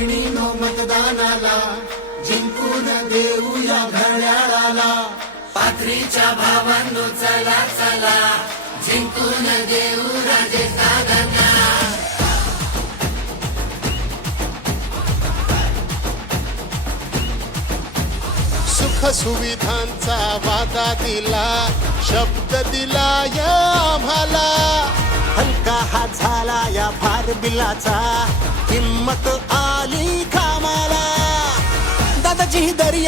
मतदानाला जिंकून देऊया घड्याळाला. पाथरीच्या भावांनो चला चला जिंकून देऊ राजे सुख सुविधांचा वादा दिला शब्द दिला या आम्हाला. हलका हा झाला या फार बिलाचा किंमत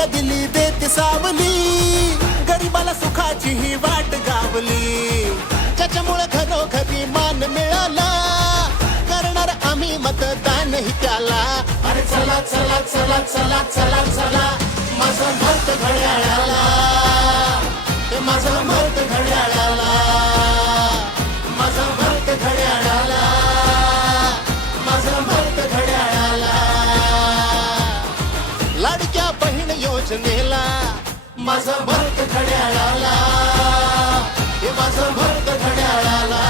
ही दिली देत सावली. गरीबाला सुखाची ही वाट गावली. त्याच्यामुळे घरोघरी मान मिळाला. करणार आम्ही मतदान ही त्याला. अरे चला चला चला चला चला चला. माझं मत घड्याळाला. माझं मत घड्याळा नेला माझा भक्त घड्याळाला. हे माझा भक्त घड्याळाला.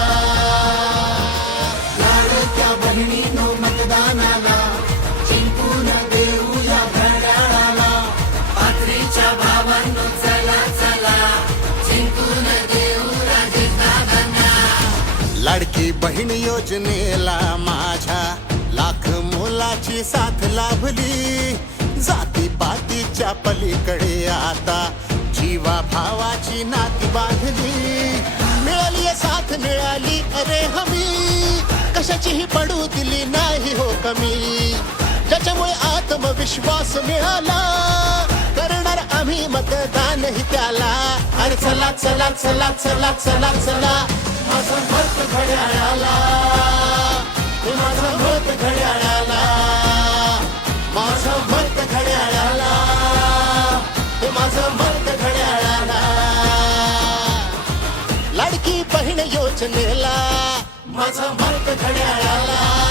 लाडक्या बहिणीनो मतदानाला जिंकून देऊया घड्याळाला. पात्रीच्या भावांनो चला चला. जिंकून देऊ राजदादांना लाडकी बहीण योजनेला माझ्या लाख मोलाची साथ लाभली. जात पातीच्या पलीकडे आता जीवा भावाची नाती बांधली. मिळाली आहे साथ मिळाली अरे हमी. कशाचीही पडू दिली नाही हो कमी. ज्याच्यामुळे आत्मविश्वास मिळाला करणार आम्ही मतदान ही त्याला. अरे चला चला चला चला चला चला. माझं घड्याळाला. योजनेला माझा मार्ग घड्याळाला.